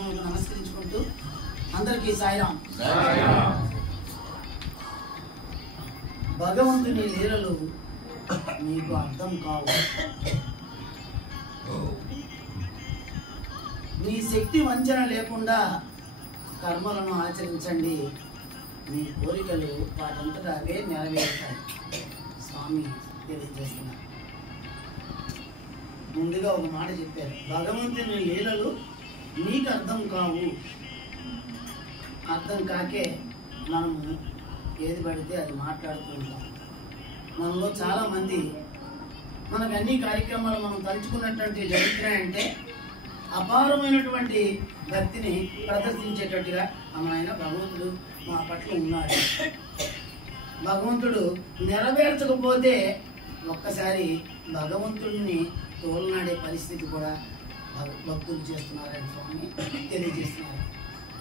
పాదపద్మములకు నమస్కరించుకుంటూ అందరికీ సాయిరాం. భగవంతుని లీలలు మీకు అర్థం కావు. మీ శక్తి వంచన లేకుండా కర్మలను ఆచరించండి, మీ కోరికలు వాటంతటా అవే నెరవేరుతాయి. స్వామి తెలియజేస్తున్నారు. ముందుగా ఒక మాట చెప్పారు, భగవంతుని లీలలు మీకు అర్థం కావు. అర్థం కాకే మనము ఏది పడితే అది మాట్లాడుతూ ఉంటాం. మనలో చాలామంది మనకు అన్ని కార్యక్రమాలు మనం తలుచుకున్నటువంటి జరుగుతున్నాయంటే అపారమైనటువంటి భక్తిని ప్రదర్శించేటట్టుగా ఆయన భగవంతుడు మా పట్ల ఉన్నాడు. భగవంతుడు నెరవేర్చకపోతే ఒక్కసారి భగవంతుడిని తోలనాడే పరిస్థితి కూడా భక్తులు చేస్తున్నారని స్వామి తెలియజేస్తున్నారు.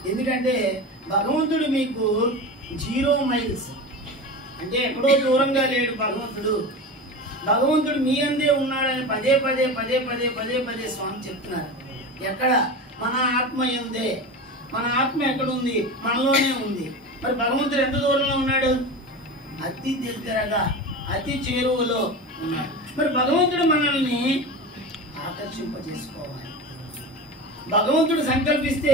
ఎందుకంటే భగవంతుడు మీకు 0 మైల్స్ అంటే ఎక్కడో దూరంగా లేడు. భగవంతుడు మీ అందే ఉన్నాడని పదే పదే స్వామి చెప్తున్నారు. ఎక్కడ? మన ఆత్మ ఎందే. మన ఆత్మ ఎక్కడుంది? మనలోనే ఉంది. మరి భగవంతుడు ఎంత దూరంలో ఉన్నాడు? అతి దగ్గరగా, అతి చేరువలో ఉన్నాడు. మరి భగవంతుడు మనల్ని ఆకర్షింపజేసుకోవాలి. భగవంతుడు సంకల్పిస్తే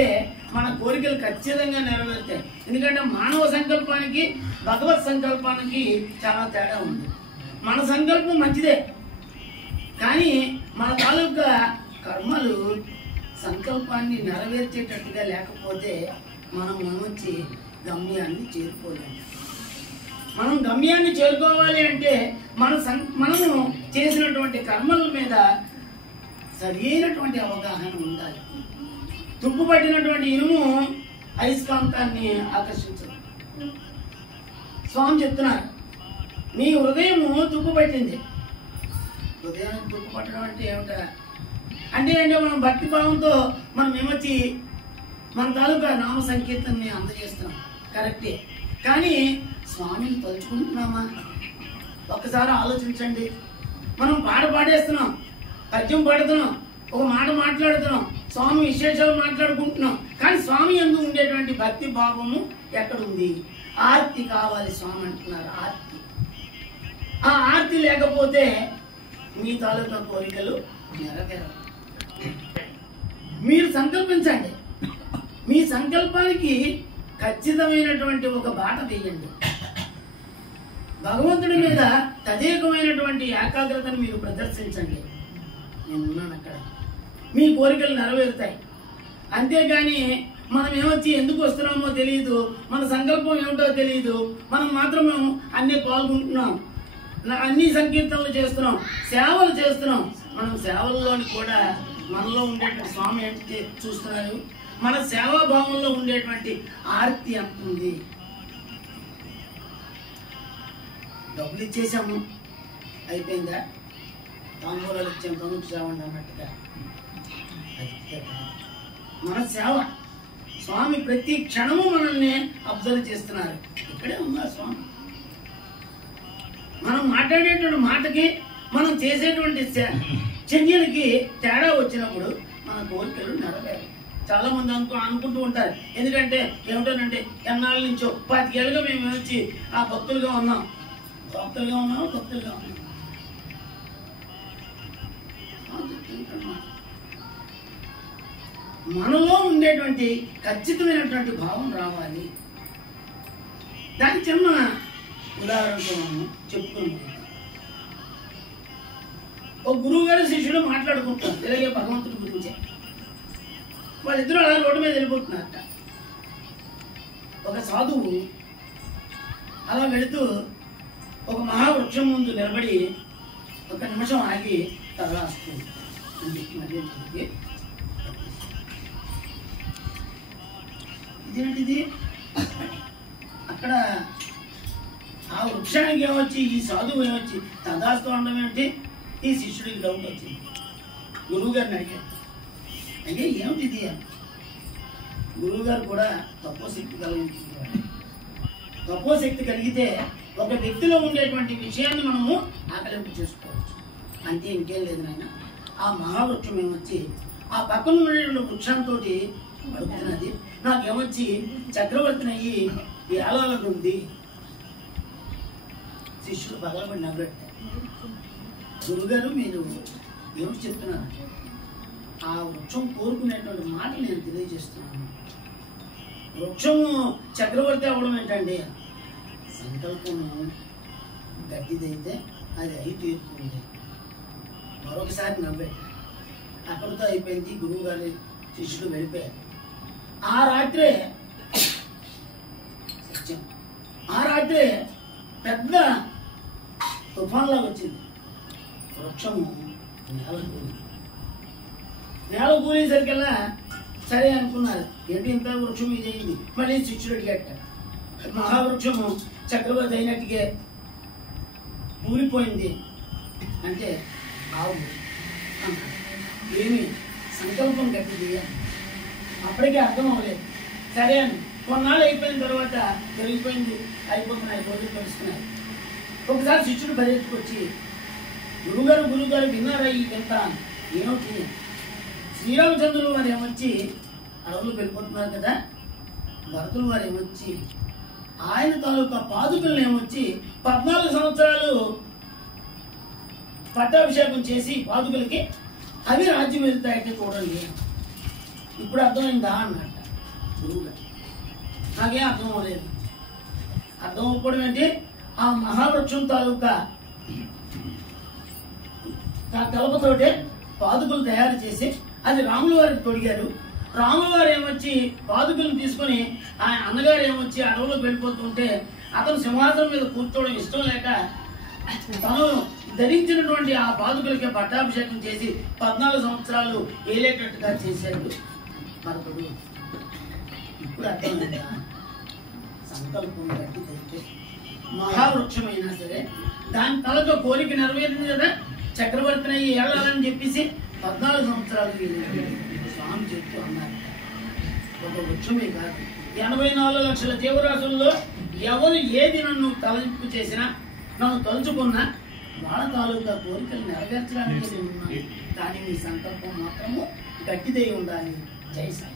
మన కోరికలు ఖచ్చితంగా నెరవేరుతాయి. ఎందుకంటే మానవ సంకల్పానికి భగవత్ సంకల్పానికి చాలా తేడా ఉంది. మన సంకల్పం మంచిదే, కానీ మన తాలూకా కర్మలు సంకల్పాన్ని నెరవేర్చేటట్టుగా లేకపోతే మనం వచ్చి గమ్యాన్ని చేరుకోలేము. మనం గమ్యాన్ని చేరుకోవాలి అంటే మనము చేసినటువంటి కర్మల మీద సరైనటువంటి అవగాహన ఉండాలి. తుప్పు పట్టినటువంటి ఇనుము అయస్కాంతాన్ని ఆకర్షించదు. స్వామి చెప్తున్నారు, మీ హృదయము తుప్పు పట్టింది. హృదయానికి తుప్పు పట్టడం అంటే ఏమిటా? అంటే మనం భక్తి భావంతో మనం ఏమొచ్చి మన తాలూకా నామ సంకీర్తనని అందజేస్తున్నాం, కరెక్టే. కానీ స్వామిని తలుచుకుంటున్నామా? ఒక్కసారి ఆలోచించండి. మనం పాడేస్తున్నాం, పద్యం పాడుతున్నాం, ఒక మాట మాట్లాడుతున్నాం, స్వామి విశేషాలు మాట్లాడుకుంటున్నాం, కానీ స్వామి యందు ఉండేటువంటి భక్తి భావము ఎక్కడుంది? ఆర్తి కావాలి స్వామి అంటున్నారు. ఆర్తి. ఆ ఆర్తి లేకపోతే మీ తాలూకా కోరికలు నెరవేరవు. మీరు సంకల్పించండి. మీ సంకల్పానికి ఖచ్చితమైనటువంటి ఒక బాట వేయండి. భగవంతుడి మీద తదేకమైనటువంటి ఏకాగ్రతను మీరు ప్రదర్శించండి. నేనున్నాను అక్కడ, మీ కోరికలు నెరవేరుతాయి. అంతేగాని మనం ఏమొచ్చి ఎందుకు వస్తున్నామో తెలియదు, మన సంకల్పం ఏమిటో తెలియదు, మనం మాత్రం అన్నీ పాల్గొంటున్నాం, అన్ని సంకీర్తనలు చేస్తున్నాం, సేవలు చేస్తున్నాం. మనం సేవల్లోని కూడా మనలో ఉండేటువంటి స్వామి ఏంటి చూస్తున్నారు? మన సేవాభావంలో ఉండేటువంటి ఆర్తి అంటుంది. డబ్బులు ఇచ్చేసాము, అయిపోయిందా? తాంబూలాలు ఇచ్చాము, తనుకు సేవ అన్నట్టుగా. మన సేవ స్వామి ప్రతి క్షణము మనల్ని అబ్జర్వ్ చేస్తున్నారు. ఇక్కడే ఉన్నారు స్వామి. మనం మాట్లాడేటువంటి మాటకి, మనం చేసేటువంటి చర్యలకి తేడా వచ్చినప్పుడు మన కోరికలు నెరవేరు. చాలా మంది అనుకుంటూ ఉంటారు. ఎందుకంటే ఏమిటోనంటే ఎన్నాళ్ళ నుంచో 25 ఏళ్ళుగా మేము వచ్చి ఆ భక్తులుగా ఉన్నాం. మనలో ఉండేటువంటి ఖచ్చితమైనటువంటి భావం రావాలి. దాని చిన్న ఉదాహరణతో మనం చెప్పుకున్నాం. ఒక గురువు గారు శిష్యుడు మాట్లాడుకుంటారు ఇలాగే భగవంతుడి గురించి. వాళ్ళిద్దరూ అలా రోడ్డు మీద వెళ్ళిపోతున్నారట. ఒక సాధువు అలా వెళుతూ ఒక మహావృక్షం ముందు నిలబడి 1 నిమిషం ఆగి తగలాస్తుంది. ఇదేంటిది? అక్కడ ఆ వృక్షానికి ఏమొచ్చి, ఈ సాధువు ఏమొచ్చి తదాస్తూ ఉండడం ఏమిటి? ఈ శిష్యుడికి డౌట్ వచ్చింది. గురువు గారిని అడిగాడు, అయ్యే ఏమిటిది? గురువు గారు కూడా తపోశక్తి కలిగించుకుంటారు. తపోశక్తి కలిగితే ఒక వ్యక్తిలో ఉండేటువంటి విషయాన్ని మనము ఆకలింపు చేసుకోవచ్చు. అంతే, ఇంకేం లేదు నాయన. ఆ మహావృక్షం ఏమొచ్చి ఆ పక్కన ఉన్న వృక్షంతో పడుకున్నది. నాకేమొచ్చి చక్రవర్తిని అయ్యి ఏలాలకు ఉంది. శిష్యుడు పగలబడి నవ్వెట్టారు. గురుగారు మీరు ఏమిటి చెప్తున్నారు? ఆ వృక్షం కోరుకునేటువంటి మాటలు నేను తెలియజేస్తున్నాను. వృక్షము చక్రవర్తి అవ్వడం ఏంటండి? సంకల్పము గట్టిదైతే అది అయి తీరుతుంది. మరొకసారి నవ్వాడు. అక్కడితో అయిపోయింది. గురువు గారి శిష్యుడు వెళ్ళిపోయారు. ఆ రాత్రే సత్యం, ఆ రాత్రే పెద్ద తుఫాన్లా వచ్చింది. వృక్షము నేల కూలేసరికల్లా సరే అనుకున్నారు. ఏంటి ఇంత వృక్షం ఇదైంది? మళ్ళీ శిష్యుడు అడిగట. మహావృక్షము చక్రవర్తి అయినట్టుగా కూలిపోయింది అంటే ఆవు అన్నాడు. ఏమి సంకల్పం గట్టిది. అప్పటికే అర్థం అవ్వలేదు. సరే అని కొన్నాళ్ళు అయిపోయిన తర్వాత జరిగిపోయింది, అయిపోతున్నాయి, రోజులు కలుస్తున్నాయి. ఒకసారి శిష్యుడు పరిగెత్తుకొచ్చి, గురుగారు విన్నారా ఈ వింత? ఏమిటి? శ్రీరామచంద్రులు వారు ఏమొచ్చి అడవులు వెళ్ళిపోతున్నారు కదా, భరతులు వారు ఏమొచ్చి ఆయన తాలూకా పాదుకలను ఏమొచ్చి 14 సంవత్సరాలు పట్టాభిషేకం చేసి పాదుకలకి అవి రాజ్యం వెళ్తాయంటే చూడండి. ఇప్పుడు అర్థమైందా అన్నట్ట గురువుగారు. నాకేం అర్థం అవ్వలేదు. అర్థం అవ్వడం ఏంటి? ఆ మహావృక్షం తాలూకా కలపతోటే పాదుకలు తయారు చేసి అది రాముల వారికి తొడిగారు. రాముల వారు ఏమొచ్చి పాదుకలను తీసుకొని ఆ అన్నగారు ఏమొచ్చి అడవులకు వెళ్ళిపోతుంటే అతను సింహాసనం మీద కూర్చోవడం ఇష్టం లేక తను ధరించినటువంటి ఆ పాదుకలకే పట్టాభిషేకం చేసి 14 సంవత్సరాలు ఏలేటట్టుగా చేశాడు భరతుడు. ఇప్పుడు అర్థమైందా? సంకల్పం గట్టి అయితే మహావృక్షమైనా సరే దాని తలతో కోరిక నెరవేరింది కదా, చక్రవర్తిని అయ్యి ఏడాలని చెప్పేసి 14 సంవత్సరాలు స్వామి చెప్తూ అన్నారు. ఒక వృక్షమే కాదు, 84 లక్షల జీవరాశుల్లో ఎవరు ఏది నన్ను తలంపు చేసినా, నన్ను తలుచుకున్నా వాళ్ళ తాలూకా కోరికలు నెరవేర్చడానికి నేను ఉన్నాను. కానీ మీ సంకల్పం మాత్రము గట్టిదై ఉండాలి. జై సాయి.